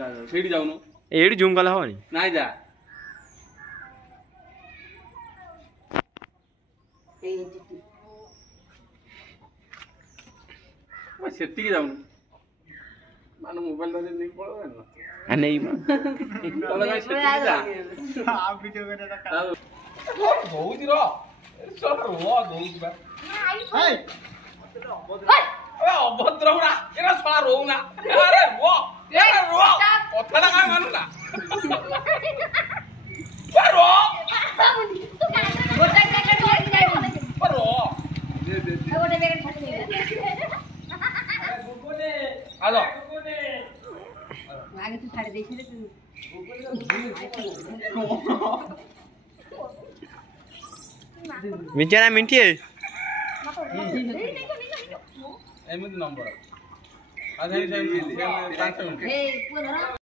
ସେଇଠି ଯାଉନୁ ଏଇଠି ଜୁମ୍ କଲେ ହବନି ନାଇଁ ଯା ସେତିକି ଯାଉନୁ ମାନେ ମୋବାଇଲ ଧରି ନେଇକି ପଳେଇବ ନା ନେଇ ତମେ କାଇଁ ସେତିକି ଯା ଆଉ ଭିଡିଓ କରିବା ଦରକାର ହଉଛି ର ସବ ରୁହ ଦଉଛି ବା ହେଇ ଅଭଦ୍ର ଗୁଡା ଏରା ଶଳା ରହୁନା ଆରେ ରୁହ କଥାଟା କାଇଁ ମାନୁନା हेलो आगे तू साड़े देख ले तू मिंटिया मिंटिए एमती नंबर आ 5 मिनिट